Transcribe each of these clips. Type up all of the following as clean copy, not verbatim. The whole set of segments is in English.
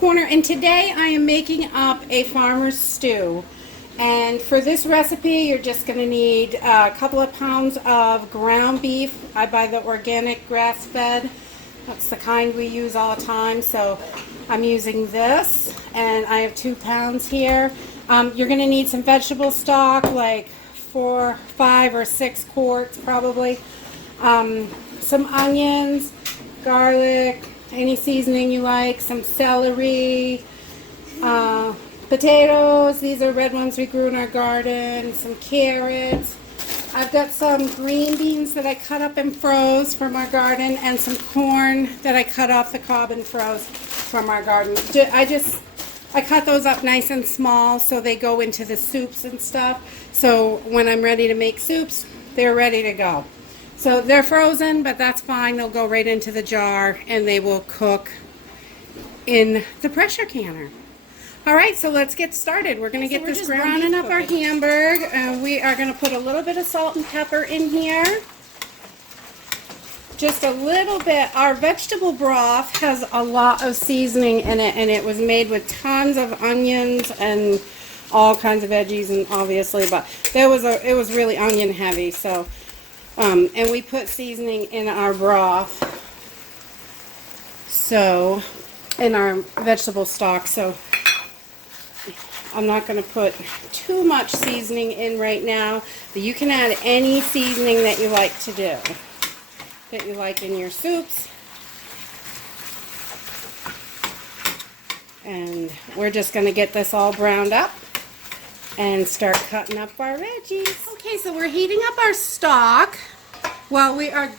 Corner, and today I am making up a farmer's stew. And for this recipe, you're just going to need a couple of pounds of ground beef. I buy the organic grass-fed. That's the kind we use all the time. So I'm using this, and I have 2 pounds here. You're going to need some vegetable stock, like 4, 5, or 6 quarts probably. Some onions, garlic, any seasoning you like, some celery, potatoes. These are red ones we grew in our garden, some carrots. I've got some green beans that I cut up and froze from our garden, and some corn that I cut off the cob and froze from our garden. I cut those up nice and small so they go into the soups and stuff. So when I'm ready to make soups, they're ready to go. So they're frozen, but that's fine. They'll go right into the jar and they will cook in the pressure canner. All right, so let's get started. We're going to get this browning up our Hamburg, and we are going to put a little bit of salt and pepper in here. Just a little bit. Our vegetable broth has a lot of seasoning in it, and it was made with tons of onions and all kinds of veggies, and obviously, but it was really onion heavy. So, and we put seasoning in our broth, so in our vegetable stock. So I'm not going to put too much seasoning in right now, but you can add any seasoning that you like to do, that you like in your soups. And we're just going to get this all browned up and start cutting up our veggies. Okay, so we're heating up our stock while we are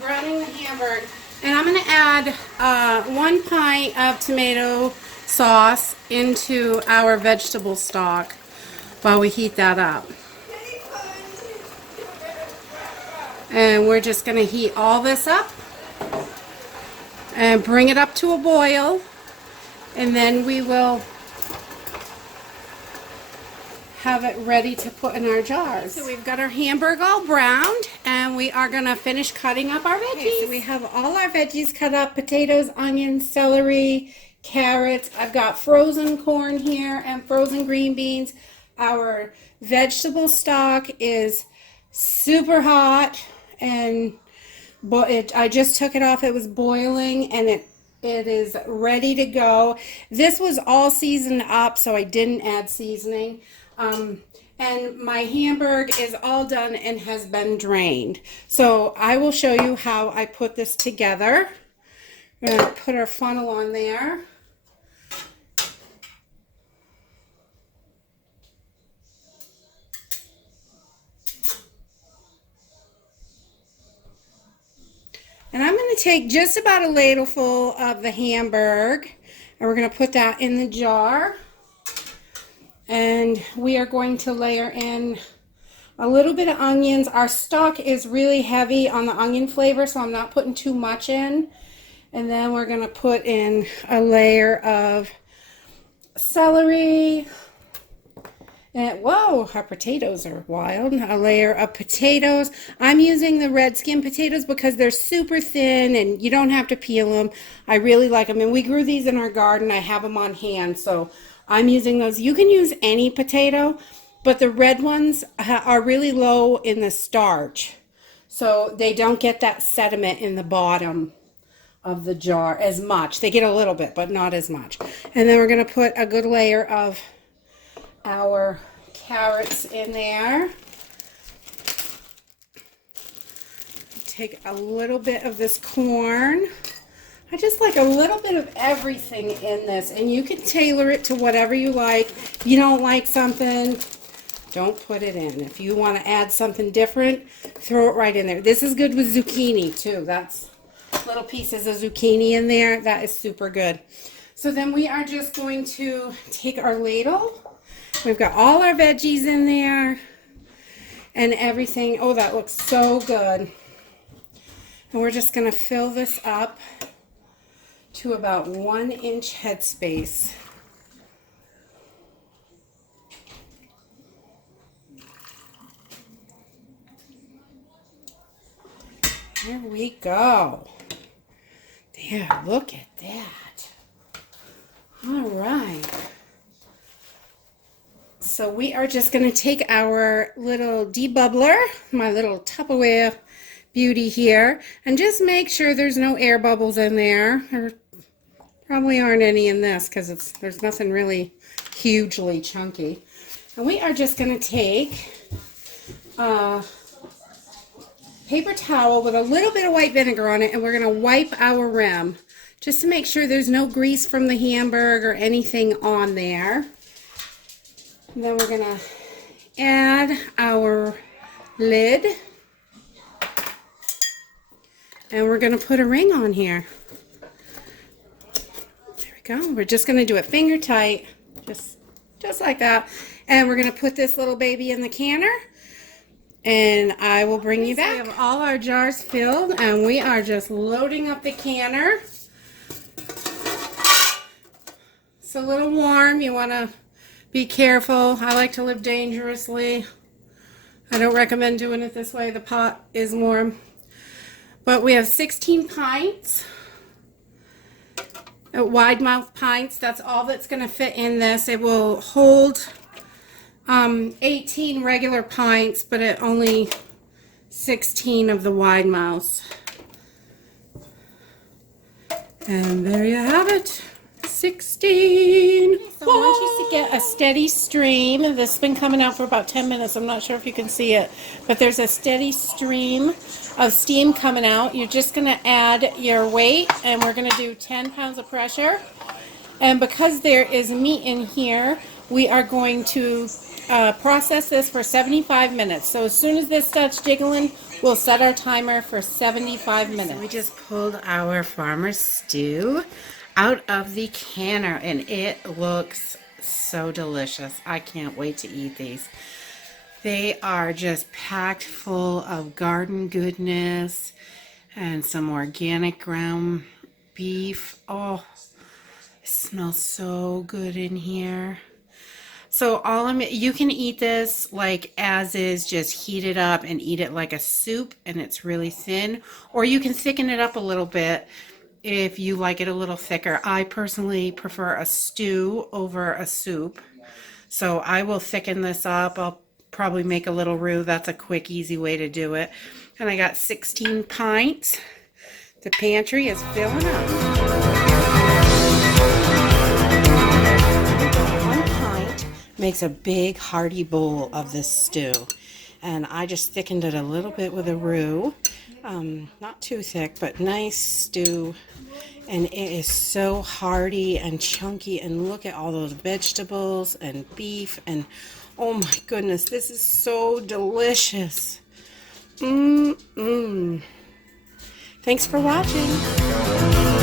browning the Hamburg. And I'm going to add 1 pint of tomato sauce into our vegetable stock while we heat that up. And we're just going to heat all this up and bring it up to a boil, and then we will have it ready to put in our jars. So we've got our Hamburg all browned, and we are going to finish cutting up our veggies. Okay, so we have all our veggies cut up: potatoes, onions, celery, carrots. I've got frozen corn here and frozen green beans. Our vegetable stock is super hot, and I just took it off. It was boiling, and it is ready to go. This was all seasoned up, so I didn't add seasoning. And my Hamburg is all done and has been drained. So I will show you how I put this together. We're going to put our funnel on there. And I'm going to take just about a ladleful of the Hamburg, and we're going to put that in the jar. And we are going to layer in a little bit of onions. Our stock is really heavy on the onion flavor, so I'm not putting too much in. And then we're going to put in a layer of celery. And whoa, our potatoes are wild. A layer of potatoes. I'm using the red skin potatoes because they're super thin and you don't have to peel them. I really like them. And we grew these in our garden. I have them on hand, so I'm using those. You can use any potato, but the red ones are really low in the starch, so they don't get that sediment in the bottom of the jar as much. They get a little bit, but not as much. And then we're going to put a good layer of our carrots in there. Take a little bit of this corn. I just like a little bit of everything in this, and you can tailor it to whatever you like. If you don't like something, don't put it in. If you want to add something different, throw it right in there. This is good with zucchini too. That's little pieces of zucchini in there. That is super good. So then we are just going to take our ladle. We've got all our veggies in there and everything. Oh, that looks so good. And we're just going to fill this up to about 1 inch headspace. There we go. There, look at that. All right. So we are just going to take our little debubbler, my little Tupperware beauty here, and just make sure there's no air bubbles in there. There probably aren't any in this because there's nothing really hugely chunky. And we are just going to take a paper towel with a little bit of white vinegar on it, and we're going to wipe our rim just to make sure there's no grease from the hamburger or anything on there. And then we're going to add our lid. And we're going to put a ring on here. There we go. We're just going to do it finger tight. Just like that. And we're going to put this little baby in the canner. And I will bring you back. We have all our jars filled. And we are just loading up the canner. It's a little warm. You want to be careful. I like to live dangerously. I don't recommend doing it this way. The pot is warm. But we have 16 pints. Wide mouth pints. That's all that's going to fit in this. It will hold 18 regular pints, but it only 16 of the wide mouths. And there you have it. 16. So I want you to get a steady stream. This has been coming out for about 10 minutes. I'm not sure if you can see it, but there's a steady stream of steam coming out. You're just going to add your weight, and we're going to do 10 pounds of pressure. And because there is meat in here, we are going to process this for 75 minutes. So as soon as this starts jiggling, we'll set our timer for 75 minutes. So we just pulled our farmer's stew out of the canner, and it looks so delicious. I can't wait to eat these. They are just packed full of garden goodness and some organic ground beef. Oh, it smells so good in here. So you can eat this like as is, just heat it up and eat it like a soup, and it's really thin, or you can thicken it up a little bit if you like it a little thicker. I personally prefer a stew over a soup. So I will thicken this up. I'll probably make a little roux. That's a quick, easy way to do it. And I got 16 pints. The pantry is filling up. 1 pint makes a big, hearty bowl of this stew. And I just thickened it a little bit with a roux. Not too thick, but nice stew, and it is so hearty and chunky, and look at all those vegetables and beef, and oh my goodness, this is so delicious. Thanks for watching.